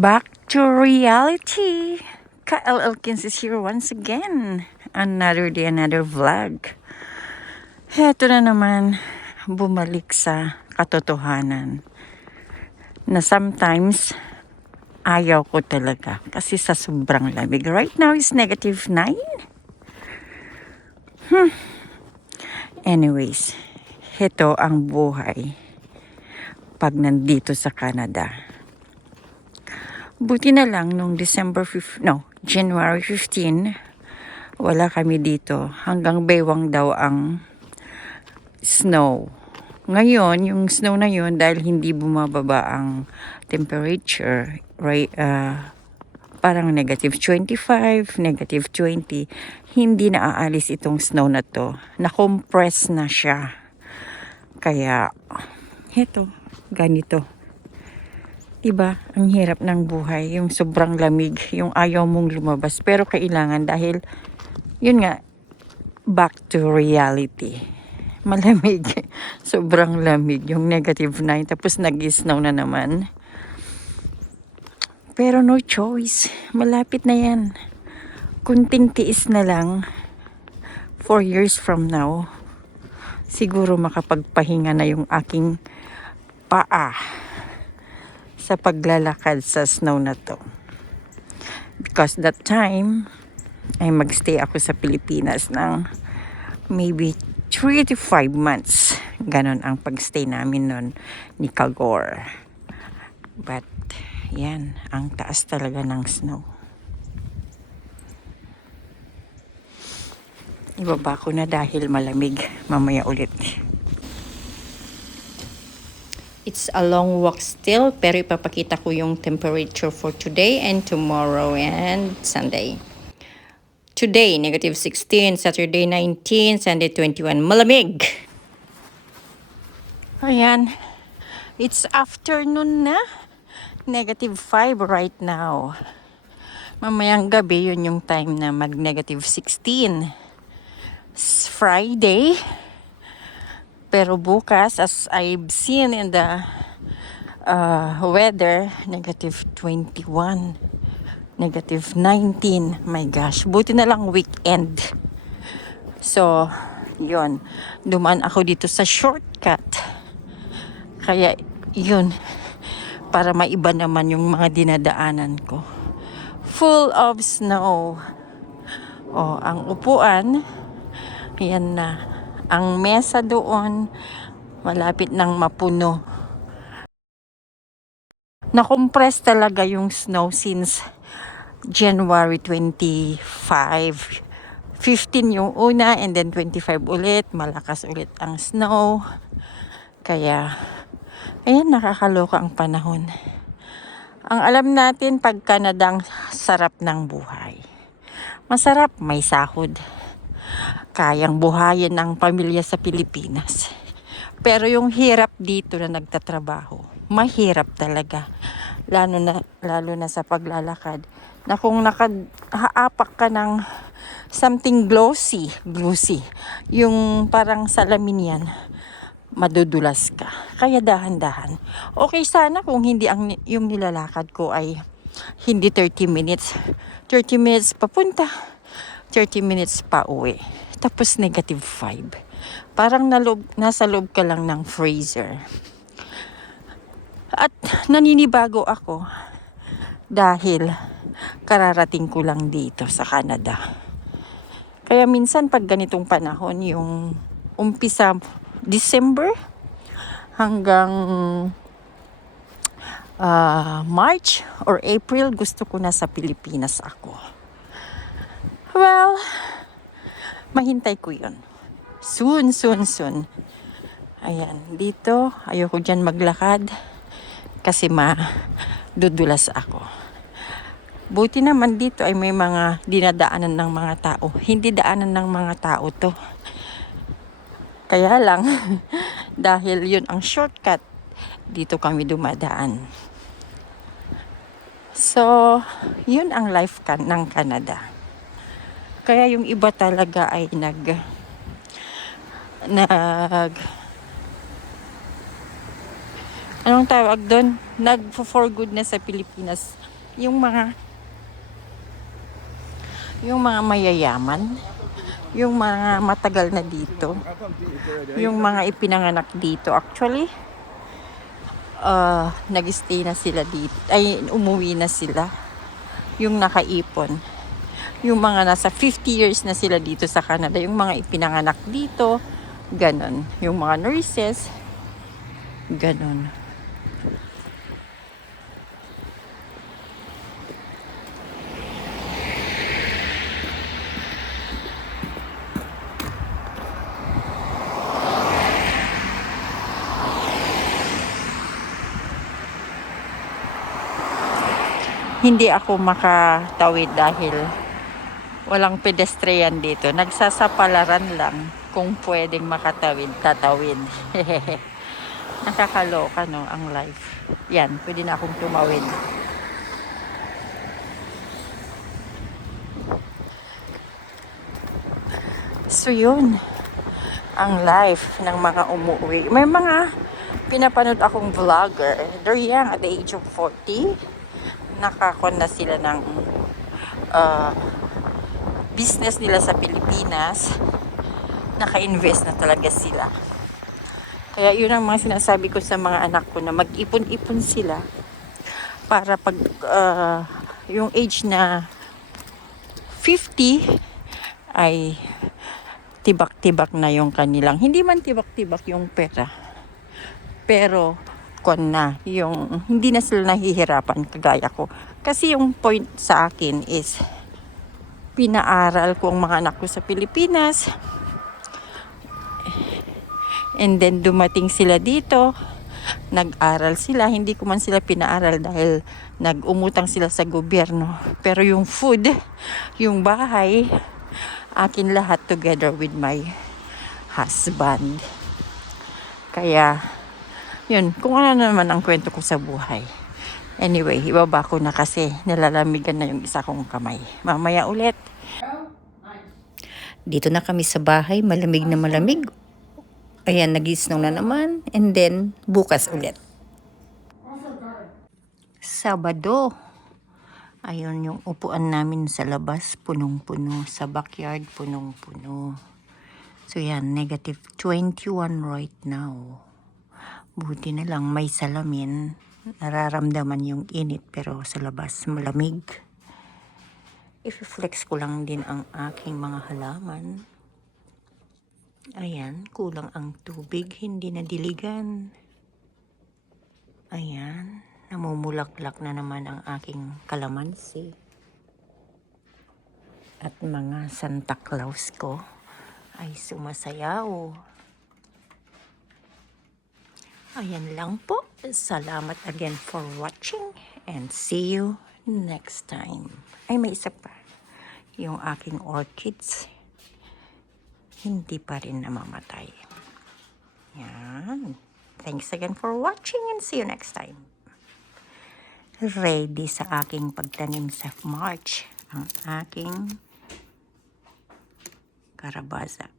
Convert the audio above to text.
Back to reality. Kyle Elkins is here once again. Another day, another vlog. Heto na naman, bumalik sa katotohanan na sometimes ayaw ko talaga kasi sa sobrang lamig. Right now is -9. Anyways, heto ang buhay pag nandito sa Canada. Buti na lang nung January 15, wala kami dito. Hanggang baywang daw ang snow. Ngayon, yung snow na yun, dahil hindi bumababa ang temperature, right, parang -25, -20, hindi na aalis itong snow na to. Na-compress na siya. Kaya, heto, ganito. Diba? Ang hirap ng buhay. Yung sobrang lamig. Yung ayaw mong lumabas. Pero kailangan dahil, yun nga, back to reality. Malamig. Sobrang lamig. Yung -9. Tapos nag-snow na naman. Pero no choice. Malapit na yan. Kunting tiis na lang. 4 years from now, siguro makapagpahinga na yung aking paa sa paglalakad sa snow na to. Because that time, ay magstay ako sa Pilipinas ng maybe 3 to 5 months. Ganon ang pagstay namin nun ni Kagor. But, yan, ang taas talaga ng snow. Ibaba ko na dahil malamig. Mamaya ulit. It's a long walk still, pero ipapakita ko yung temperature for today and tomorrow and Sunday. Today, -16, Saturday 19, Sunday 21. Malamig! Ayan. It's afternoon na. -5 right now. Mamayang gabi, yun yung time na mag -16. It's Friday. Pero bukas, as I've seen in the weather, -21, -19. My gosh, buti na lang weekend. So, yun. Dumaan ako dito sa shortcut. Kaya, yun. Para maiba naman yung mga dinadaanan ko. Full of snow. Oh, ang upuan, yan na. Ang mesa doon, malapit nang mapuno. Na-compress talaga yung snow since January 25. 15 yung una and then 25 ulit. Malakas ulit ang snow. Kaya, ayan, nakakaloka ang panahon. Ang alam natin pag Canada, sarap ng buhay. Masarap, may sahod. Kayang buhayin ng pamilya sa Pilipinas. Pero yung hirap dito na nagtatrabaho, mahirap talaga. Lalo na sa paglalakad. Na kung nakahaapak ka ng something glossy, yung parang salamin yan, madudulas ka. Kaya dahan-dahan. Okay sana kung hindi yung nilalakad ko ay hindi 30 minutes. 30 minutes papunta, 30 minutes pa uwi. Tapos -5. Parang nasa loob ka lang ng freezer. At naninibago ako dahil kararating ko lang dito sa Canada. Kaya minsan pag ganitong panahon, yung umpisa December hanggang March or April, gusto ko na sa Pilipinas ako. Well, mahintay ko yun. Soon. Ayan, dito, ayoko dyan maglakad kasi madudulas ako. Buti naman dito ay may mga dinadaanan ng mga tao. Hindi daanan ng mga tao to. Kaya lang, dahil yun ang shortcut, dito kami dumadaan. So, yun ang life ng Canada. Kaya yung iba talaga ay anong tawag doon? For goodness sa Pilipinas. yung mga mayayaman, yung mga matagal na dito, yung mga ipinanganak dito actually, nag-stay na sila dito, ay umuwi na sila, yung nakaipon, yung mga nasa 50 years na sila dito sa Canada, yung mga ipinanganak dito, ganon, yung mga nurses, ganon. Hindi ako makatawid dahil walang pedestrian dito. Nagsasapalaran lang. Kung pwedeng makatawid, tatawid. Nakakaloka, no, ang life. Yan, pwede na akong tumawid. So yun, ang life ng mga umuwi. May mga pinapanood akong vlogger. They're young at the age of 40. Nakakon na sila ng business nila sa Pilipinas. Naka-invest na talaga sila. Kaya yun ang mga sinasabi ko sa mga anak ko na mag-ipon-ipon sila para pag yung age na 50 ay tibak-tibak na yung kanilang, hindi man tibak-tibak yung pera, pero kon na yung hindi na sila nahihirapan kagaya ko. Kasi yung point sa akin is pinaaral ko ang mga anak ko sa Pilipinas, and then dumating sila dito, nag-aral sila. Hindi ko man sila pinaaral dahil nag-umutang sila sa gobyerno, pero yung food, yung bahay, akin lahat together with my husband. Kaya yun, kung ano naman ang kwento ko sa buhay. Anyway, ibaba ko na kasi nilalamigan na yung isa kong kamay. Mamaya ulit. Dito na kami sa bahay, malamig na malamig. Ayan, nag-snow na naman. And then, bukas ulit. Sabado. Ayun yung upuan namin sa labas, punong-puno. Sa backyard, punong-puno. So yan, negative 21 right now. Buti na lang may salamin. Nararamdaman yung init pero sa labas malamig. I-flex ko lang din ang aking mga halaman. Ayan, kulang ang tubig, hindi na diligan. Ayan, namumulaklak na naman ang aking kalamansi. At mga Santa Claus ko ay sumasayaw. Ayan lang po. Salamat again for watching and see you next time. Ay, may isa pa. Yung aking orchids, hindi pa rin namamatay. Yan. Thanks again for watching and see you next time. Ready sa aking pagtanim sa March ang aking karabaza.